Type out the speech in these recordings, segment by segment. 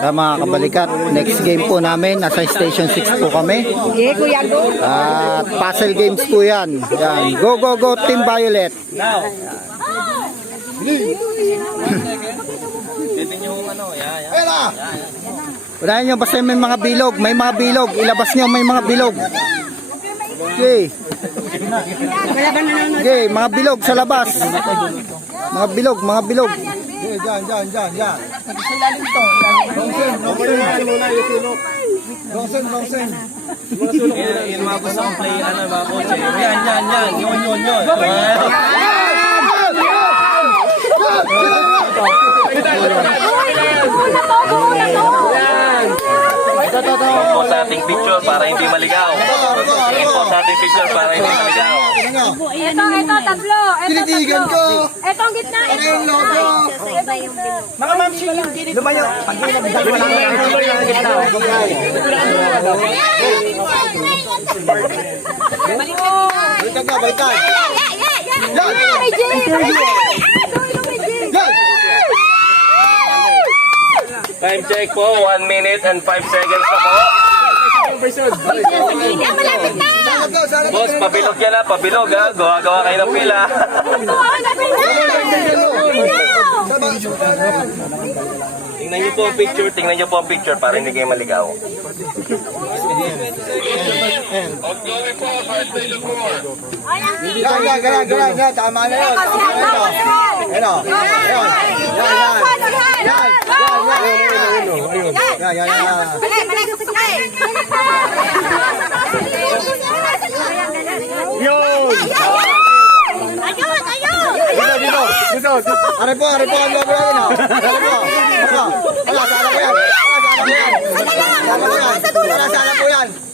Mga kabalikat, next game po namin, nasa Station 6 po kami. At puzzle games po yan. Yan. Go, go, go, Team Violet. Unahin nyo, basta may mga bilog. May mga bilog. Ilabas nyo, may mga bilog. Okay. Okay, mga bilog sa labas. Mga bilog, mga bilog. Diyan. Longsen. Yung mga gusto kong play, mga kotse. Yan. Yun. Tingin po sa ating picture para hindi maligaw. Ito, tatlo. Tinitigan ko. Ito ang gitna. Ano yung logo? Mga ma'am, lumayo. Balikan. Time check po, 1 minute and 5 seconds na po. Malapit na. Boss, pabilog yan ha, pabilog ha. Gawa kayo ng pila. Tingnan niyo po ang picture para hindi kayo maligaw. Yan. Tama na yun. Ari po ang logo natin.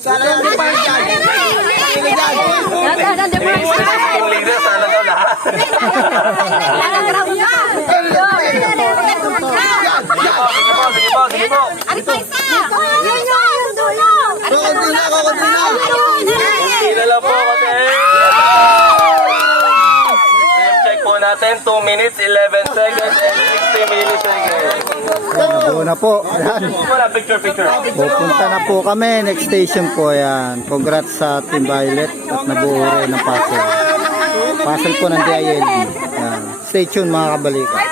Sana yan. Team leader, sana daw lahat. Sige po. Sila lang po kasi. Time check po natin, 2 minutes, 11 seconds, and 60 milliseconds. Nabuo na po. Ayan. Wala, picture. Pupunta na po kami. Next station po. Ayan. Congrats sa Team Violet. At nabuo rin ng puzzle. Puzzle po ng DILG. Ayan. Stay tuned mga kabalikan.